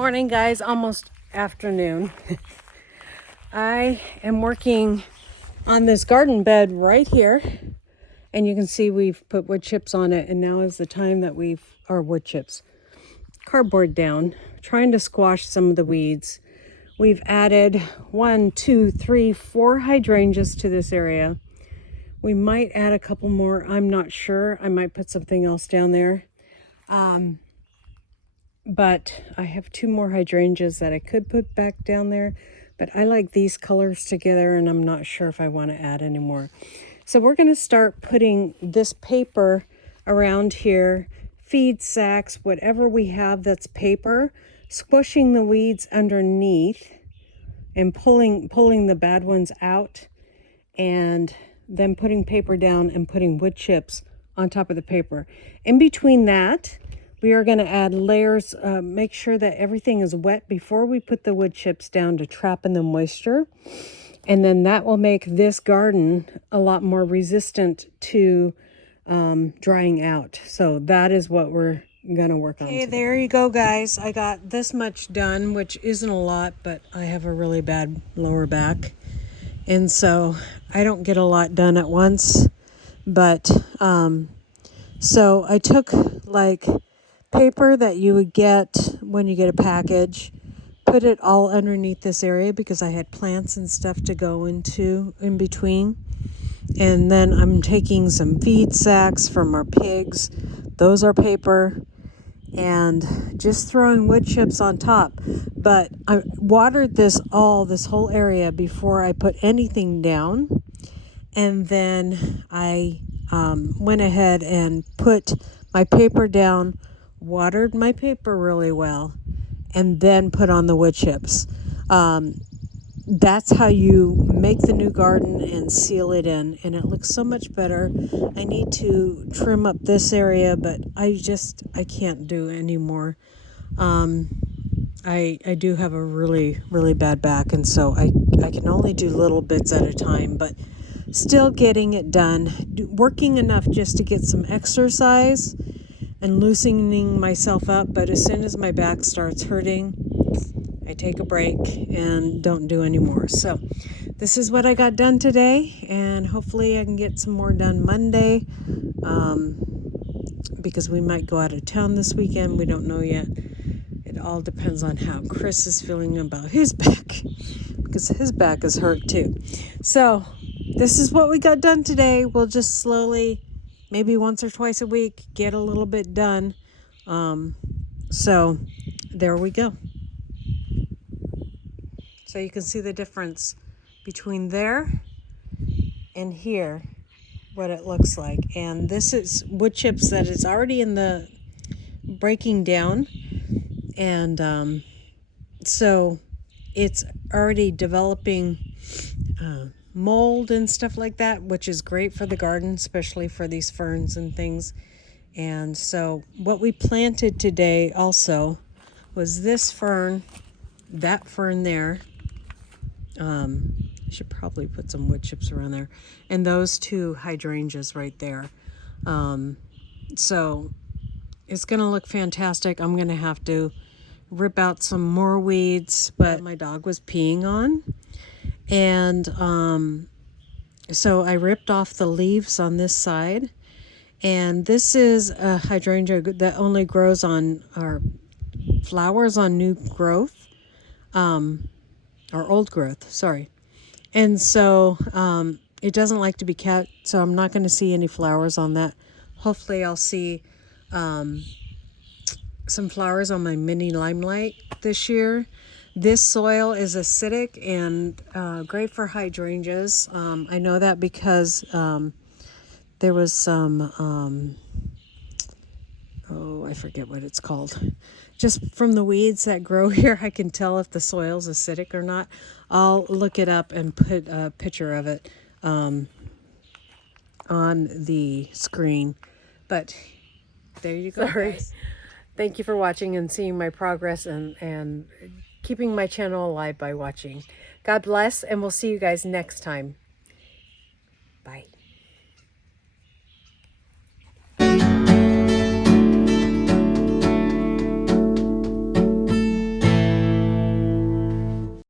morning, guys. Almost afternoon. I am working on this garden bed right here, and you can see we've put wood chips on it, and now is the time that wood chips, cardboard down, trying to squash some of the weeds. We've added 1, 2, 3, 4 hydrangeas to this area. We might add a couple more. I'm not sure. I might put something else down there. But I have 2 more hydrangeas that I could put back down there. But I like these colors together, and I'm not sure if I want to add any more. So we're going to start putting this paper around here, feed sacks, whatever we have that's paper, squishing the weeds underneath and pulling the bad ones out, and then putting paper down and putting wood chips on top of the paper. In between that, we are going to add layers, make sure that everything is wet before we put the wood chips down to trap in the moisture. And then that will make this garden a lot more resistant to drying out. So that is what we're going to work on today. Okay, there you go, guys. I got this much done, which isn't a lot, but I have a really bad lower back. And so I don't get a lot done at once. But so I took like paper that you would get when you get a package, put it all underneath this area because I had plants and stuff to go into in between. And then I'm taking some feed sacks from our pigs. Those are paper. And just throwing wood chips on top. But I watered this whole area before I put anything down. And then I went ahead and put my paper down, watered my paper really well, and then put on the wood chips. That's how you make the new garden and seal it in, and it looks so much better. I need to trim up this area, but I can't do anymore. I do have a really, really bad back, and so I can only do little bits at a time, but still getting it done, working enough just to get some exercise and loosening myself up. But as soon as my back starts hurting, I take a break and don't do any more. So this is what I got done today, and hopefully I can get some more done Monday, because we might go out of town this weekend. We don't know yet. It all depends on how Chris is feeling about his back, because his back is hurt too. So this is what we got done today. We'll just slowly, maybe once or twice a week, get a little bit done. So there we go. So you can see the difference between there and here, what it looks like. And this is wood chips that is already in the breaking down. And so it's already developing mold and stuff like that, which is great for the garden, especially for these ferns and things. And so what we planted today also was this fern, that fern there. I should probably put some wood chips around there, and those 2 hydrangeas right there. So it's going to look fantastic. I'm going to have to rip out some more weeds, but my dog was peeing on. And so I ripped off the leaves on this side. And this is a hydrangea that only grows on, or flowers on new growth, or old growth, sorry. And so it doesn't like to be cut, so I'm not going to see any flowers on that. Hopefully I'll see some flowers on my mini limelight this year. This soil is acidic and great for hydrangeas. I know that because there was some, I forget what it's called. Just from the weeds that grow here, I can tell if the soil's acidic or not. I'll look it up and put a picture of it on the screen. But there you go. Sorry. Guys. Thank you for watching and seeing my progress and keeping my channel alive by watching. God bless, and we'll see you guys next time. Bye.